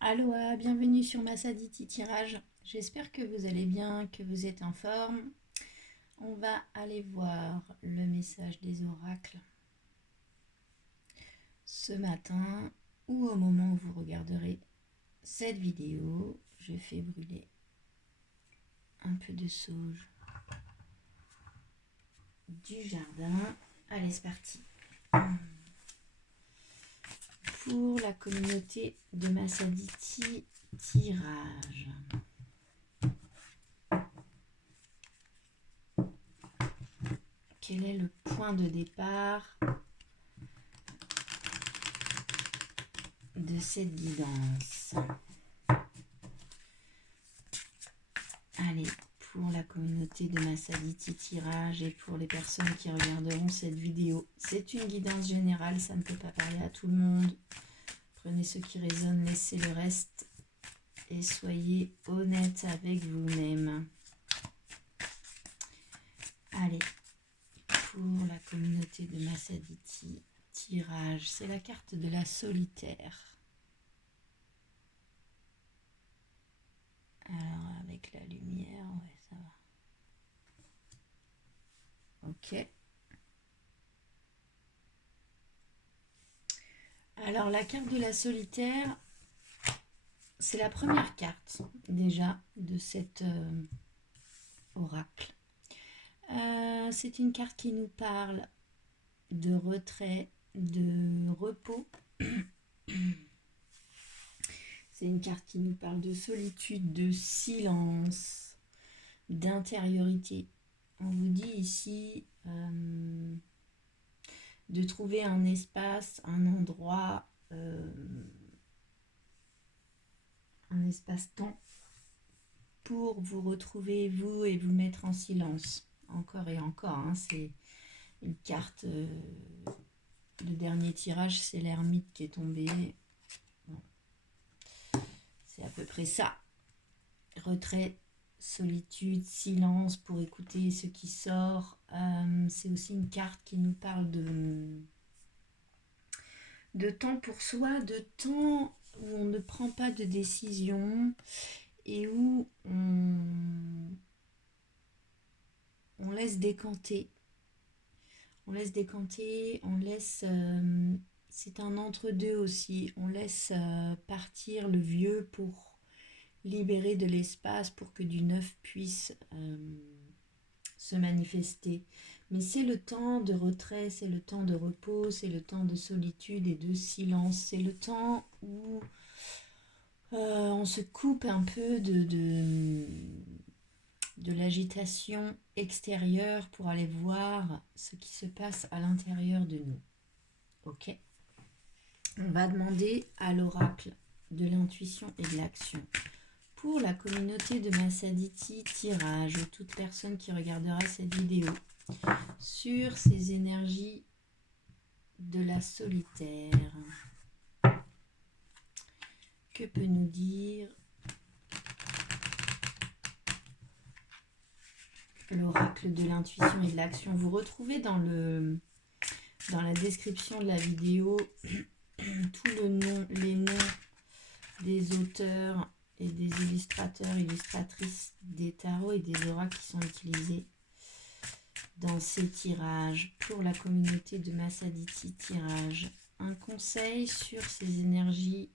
Aloha, bienvenue sur Massaditi Tirage. J'espère que vous allez bien, que vous êtes en forme. On va aller voir le message des oracles ce matin ou au moment où vous regarderez cette vidéo. Je fais brûler un peu de sauge du jardin. Allez, c'est parti. Pour la communauté de Massaditi Tirage. Quel est le point de départ de cette guidance? Allez, pour la communauté de Massaditi Tirage et pour les personnes qui regarderont cette vidéo, c'est une guidance générale, ça ne peut pas parler à tout le monde. Prenez ce qui résonne, laissez le reste et soyez honnête avec vous-même. Allez, pour la communauté de Massaditi Tirage, c'est la carte de la solitaire. Alors, avec la lumière, ouais, ça va. Ok. Alors, la carte de la solitaire, c'est la première carte, déjà, de cet oracle. C'est une carte qui nous parle de retrait, de repos. C'est une carte qui nous parle de solitude, de silence, d'intériorité. On vous dit ici de trouver un espace, un endroit, un espace-temps pour vous retrouver, vous, et vous mettre en silence. Encore et encore, hein, c'est une carte... le dernier tirage, c'est l'ermite qui est tombé. Bon. C'est à peu près ça. Retrait, solitude, silence pour écouter ce qui sort. C'est aussi une carte qui nous parle de temps pour soi, de temps où on ne prend pas de décision et où on laisse décanter. On laisse décanter, on laisse... c'est un entre-deux aussi. On laisse partir le vieux pour libérer de l'espace pour que du neuf puisse se manifester. Mais c'est le temps de retrait, c'est le temps de repos, c'est le temps de solitude et de silence. C'est le temps où on se coupe un peu de l'agitation extérieure pour aller voir ce qui se passe à l'intérieur de nous. Ok. On va demander à l'oracle de l'intuition et de l'action. Pour la communauté de Massaditi Tirage, ou toute personne qui regardera cette vidéo, sur ces énergies de la solitaire, que peut nous dire l'oracle de l'intuition et de l'action? Vous retrouvez dans la description de la vidéo les noms des auteurs et des illustrateurs, illustratrices des tarots et des oracles qui sont utilisés dans ces tirages. Pour la communauté de Massaditi Tirage, un conseil sur ces énergies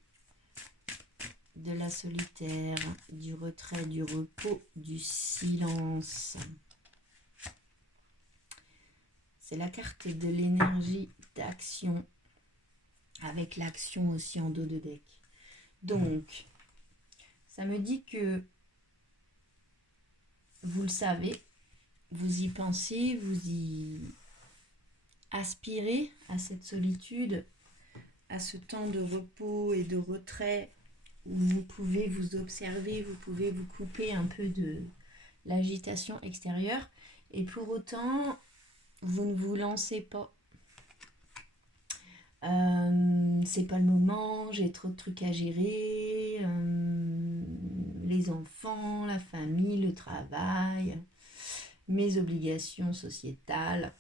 de la solitaire, du retrait, du repos, du silence. C'est la carte de l'énergie d'action, avec l'action aussi en dos de deck. Donc, ça me dit que vous le savez, vous y pensez, vous y aspirez à cette solitude, à ce temps de repos et de retrait où vous pouvez vous observer, vous pouvez vous couper un peu de l'agitation extérieure, et pour autant, vous ne vous lancez pas. C'est pas le moment, j'ai trop de trucs à gérer, les enfants, la famille, le travail, mes obligations sociétales,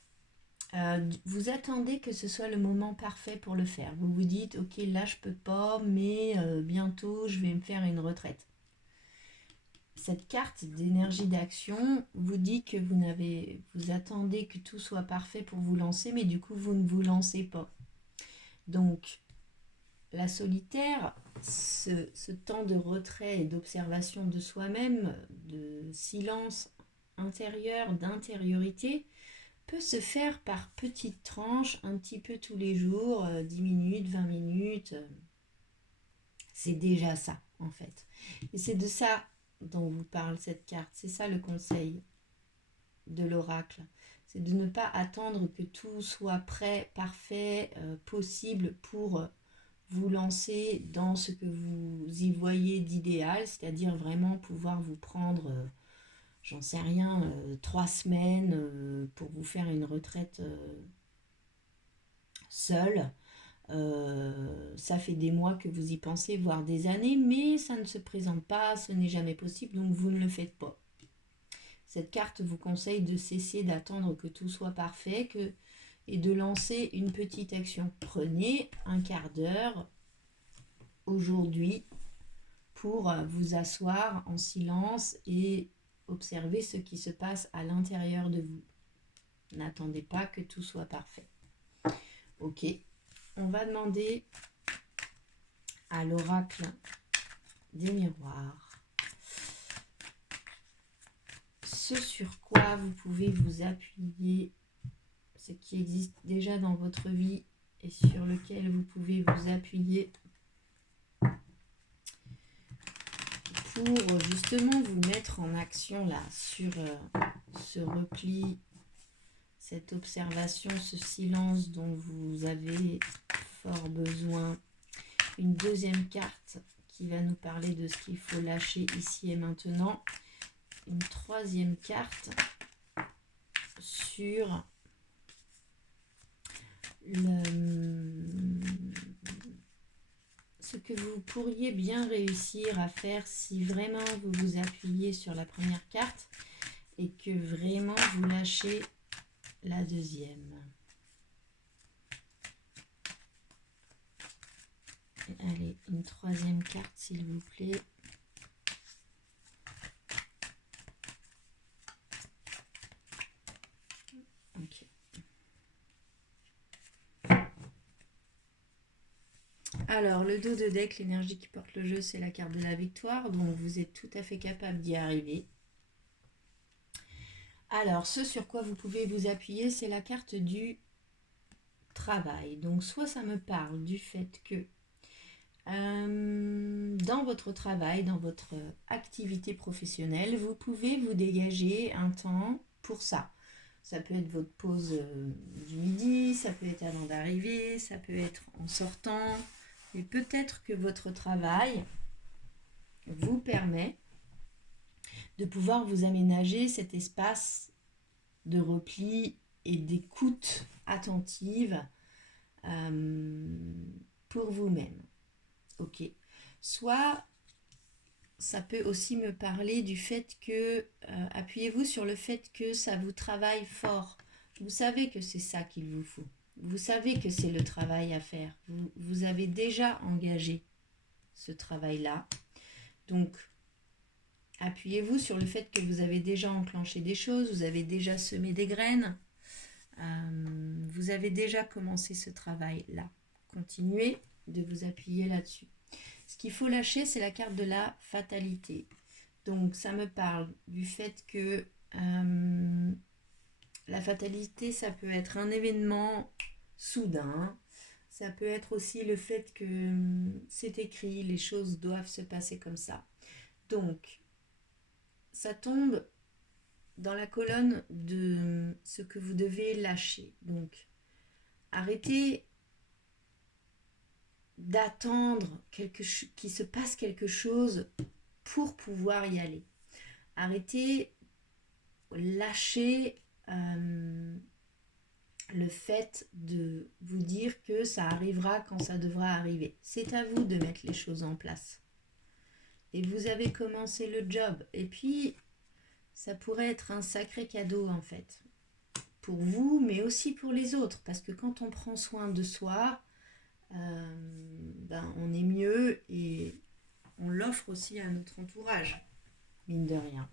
Vous attendez que ce soit le moment parfait pour le faire. Vous vous dites, ok, là je peux pas, mais bientôt je vais me faire une retraite. Cette carte d'énergie d'action vous dit que vous attendez que tout soit parfait pour vous lancer, mais du coup vous ne vous lancez pas. Donc la solitaire, ce temps de retrait et d'observation de soi-même, de silence intérieur, d'intériorité, peut se faire par petites tranches, un petit peu tous les jours, 10 minutes, 20 minutes. C'est déjà ça, en fait. Et c'est de ça dont vous parle cette carte. C'est ça le conseil de l'oracle. C'est de ne pas attendre que tout soit prêt, parfait, possible pour vous lancer dans ce que vous y voyez d'idéal, c'est-à-dire vraiment pouvoir vous prendre, j'en sais rien, 3 semaines pour vous faire une retraite seule. Ça fait des mois que vous y pensez, voire des années, mais ça ne se présente pas, ce n'est jamais possible, donc vous ne le faites pas. Cette carte vous conseille de cesser d'attendre que tout soit parfait et de lancer une petite action. Prenez un quart d'heure aujourd'hui pour vous asseoir en silence et observer ce qui se passe à l'intérieur de vous. N'attendez pas que tout soit parfait. Ok, on va demander à l'oracle des miroirs ce sur quoi vous pouvez vous appuyer, ce qui existe déjà dans votre vie et sur lequel vous pouvez vous appuyer pour justement vous mettre en action là sur ce repli, cette observation, ce silence dont vous avez fort besoin. Une deuxième carte qui va nous parler de ce qu'il faut lâcher ici et maintenant. Une troisième carte sur ce que vous pourriez bien réussir à faire si vraiment vous vous appuyez sur la première carte et que vraiment vous lâchez la deuxième. Allez, une troisième carte s'il vous plaît. Ok. Alors, le dos de deck, l'énergie qui porte le jeu, c'est la carte de la victoire, donc vous êtes tout à fait capable d'y arriver. Alors, ce sur quoi vous pouvez vous appuyer, c'est la carte du travail. Donc, soit ça me parle du fait que dans votre travail, dans votre activité professionnelle, vous pouvez vous dégager un temps pour ça. Ça peut être votre pause du midi, ça peut être avant d'arriver, ça peut être en sortant. Mais peut-être que votre travail vous permet de pouvoir vous aménager cet espace de repli et d'écoute attentive pour vous-même. Ok. Soit ça peut aussi me parler du fait que, appuyez-vous sur le fait que ça vous travaille fort. Vous savez que c'est ça qu'il vous faut. Vous savez que c'est le travail à faire. Vous avez déjà engagé ce travail-là. Donc, appuyez-vous sur le fait que vous avez déjà enclenché des choses, vous avez déjà semé des graines, vous avez déjà commencé ce travail-là. Continuez de vous appuyer là-dessus. Ce qu'il faut lâcher, c'est la carte de la fatalité. Donc, ça me parle du fait que la fatalité, ça peut être un événement soudain. Ça peut être aussi le fait que c'est écrit, les choses doivent se passer comme ça. Donc, ça tombe dans la colonne de ce que vous devez lâcher. Donc, arrêtez d'attendre qu'il se passe quelque chose pour pouvoir y aller. Arrêtez, lâchez le fait de vous dire que ça arrivera quand ça devra arriver. C'est à vous de mettre les choses en place. Et vous avez commencé le job. Et puis, ça pourrait être un sacré cadeau en fait. pour vous, mais aussi pour les autres. Parce que quand on prend soin de soi, on est mieux et on l'offre aussi à notre entourage, mine de rien.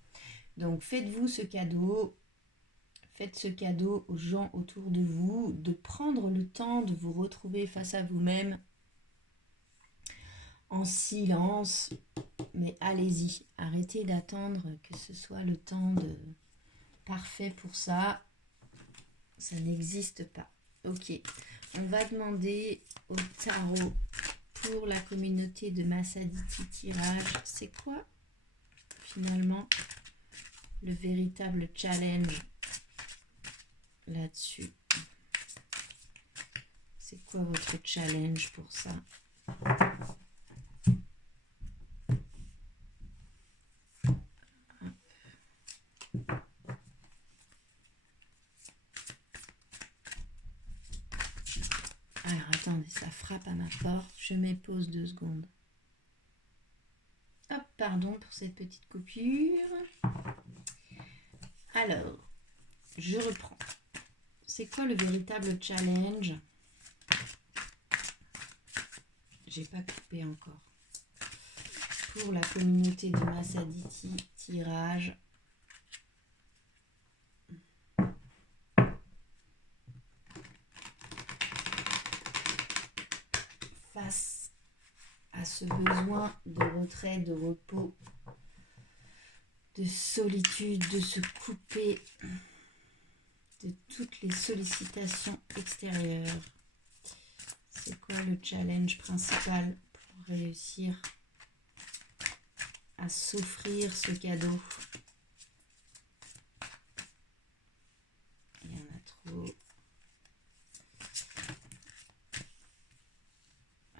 Donc faites-vous ce cadeau, faites ce cadeau aux gens autour de vous, de prendre le temps de vous retrouver face à vous-même en silence, mais allez-y, arrêtez d'attendre que ce soit le temps parfait pour ça, ça n'existe pas. Ok, on va demander au tarot pour la communauté de Massaditi Tirage, c'est quoi finalement le véritable challenge là-dessus? C'est quoi votre challenge pour ça? Alors attendez, ça frappe à ma porte, je mets pause 2 secondes. Hop, pardon pour cette petite coupure. Alors, je reprends. C'est quoi le véritable challenge? J'ai pas coupé encore. Pour la communauté de Massaditi Tirage. Face à ce besoin de retrait, de repos, de solitude, de se couper de toutes les sollicitations extérieures. C'est quoi le challenge principal pour réussir à s'offrir ce cadeau? Il y en a trop.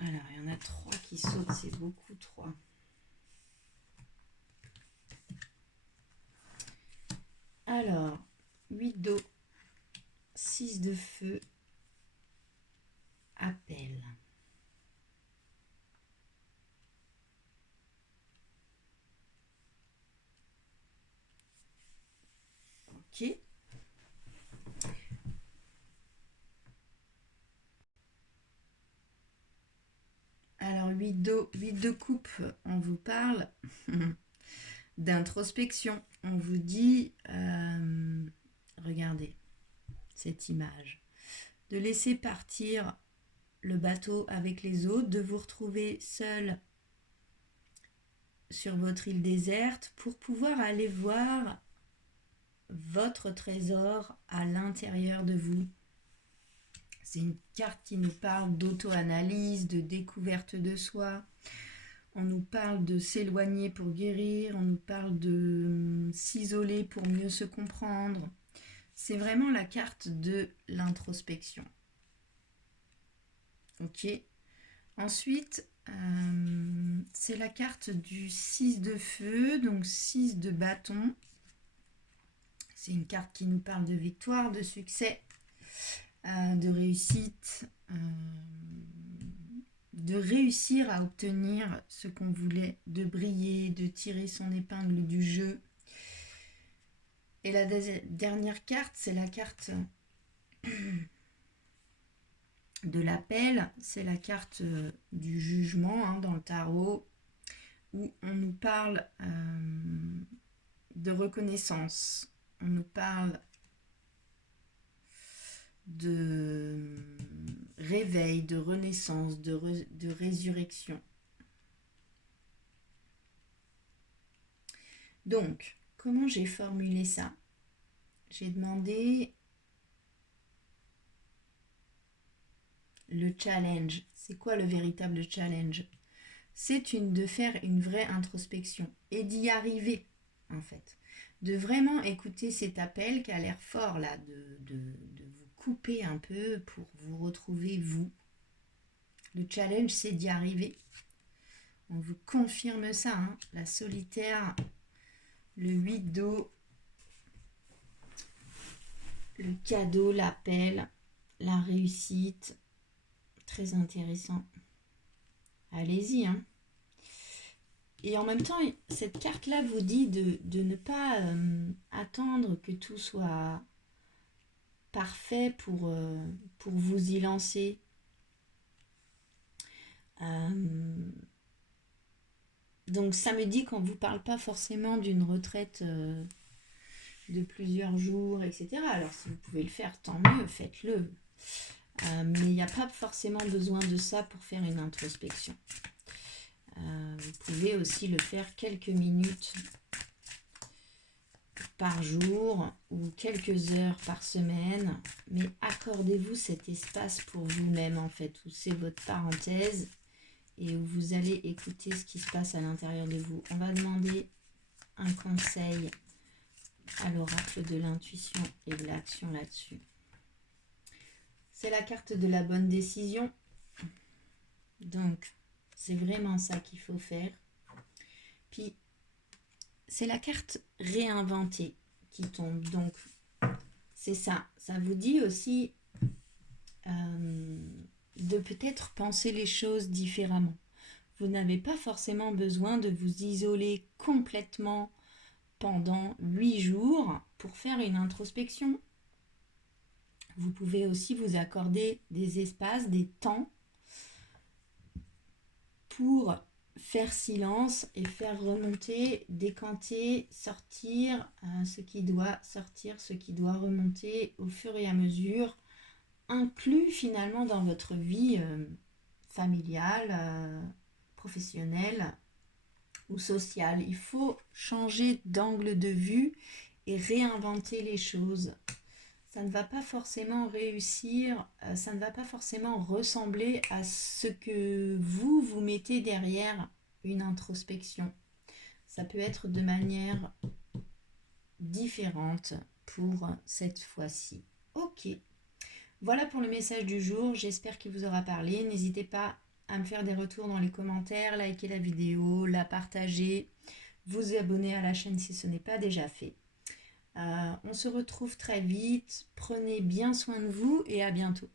Alors, il y en a 3 qui sautent, c'est beaucoup 3. Alors, 8 d'eau, 6 de feu, appel. Ok. Alors, 8 d'eau, 8 de coupe, on vous parle d'introspection. On vous dit, regardez cette image, de laisser partir le bateau avec les autres, de vous retrouver seul sur votre île déserte pour pouvoir aller voir votre trésor à l'intérieur de vous. C'est une carte qui nous parle d'auto-analyse, de découverte de soi. On nous parle de s'éloigner pour guérir, on nous parle de s'isoler pour mieux se comprendre. C'est vraiment la carte de l'introspection. Ok. Ensuite, c'est la carte du 6 de feu, donc 6 de bâton. C'est une carte qui nous parle de victoire, de succès, de réussite, de réussir à obtenir ce qu'on voulait, de briller, de tirer son épingle du jeu. Et la dernière carte, c'est la carte de l'appel, c'est la carte du jugement dans le tarot, où on nous parle de reconnaissance, on nous parle de réveil, de renaissance, de résurrection. Donc, comment j'ai formulé ça? J'ai demandé le challenge. C'est quoi le véritable challenge? C'est de faire une vraie introspection et d'y arriver, en fait. De vraiment écouter cet appel qui a l'air fort, là, de vous couper un peu pour vous retrouver, vous. Le challenge, c'est d'y arriver. On vous confirme ça, la solitaire, le 8 d'eau, le cadeau, l'appel, la réussite. Très intéressant. Allez-y, Et en même temps, cette carte-là vous dit de ne pas attendre que tout soit parfait pour vous y lancer. Donc ça me dit qu'on ne vous parle pas forcément d'une retraite de plusieurs jours, etc. Alors si vous pouvez le faire, tant mieux, faites-le. Mais il n'y a pas forcément besoin de ça pour faire une introspection. Vous pouvez aussi le faire quelques minutes par jour ou quelques heures par semaine, mais accordez-vous cet espace pour vous-même en fait, où c'est votre parenthèse et où vous allez écouter ce qui se passe à l'intérieur de vous. On va demander un conseil à l'oracle de l'intuition et de l'action là-dessus. C'est la carte de la bonne décision. Donc, c'est vraiment ça qu'il faut faire. Puis, c'est la carte réinventée qui tombe. Donc, c'est ça. Ça vous dit aussi de peut-être penser les choses différemment. Vous n'avez pas forcément besoin de vous isoler complètement pendant 8 jours pour faire une introspection. Vous pouvez aussi vous accorder des espaces, des temps pour faire silence et faire remonter, décanter, sortir ce qui doit sortir, ce qui doit remonter au fur et à mesure, inclus finalement dans votre vie familiale, professionnelle ou sociale. Il faut changer d'angle de vue et réinventer les choses. Ça ne va pas forcément réussir, ça ne va pas forcément ressembler à ce que vous mettez derrière une introspection. Ça peut être de manière différente pour cette fois-ci. Ok, voilà pour le message du jour, j'espère qu'il vous aura parlé. N'hésitez pas à me faire des retours dans les commentaires, liker la vidéo, la partager, vous abonner à la chaîne si ce n'est pas déjà fait. On se retrouve très vite, prenez bien soin de vous et à bientôt.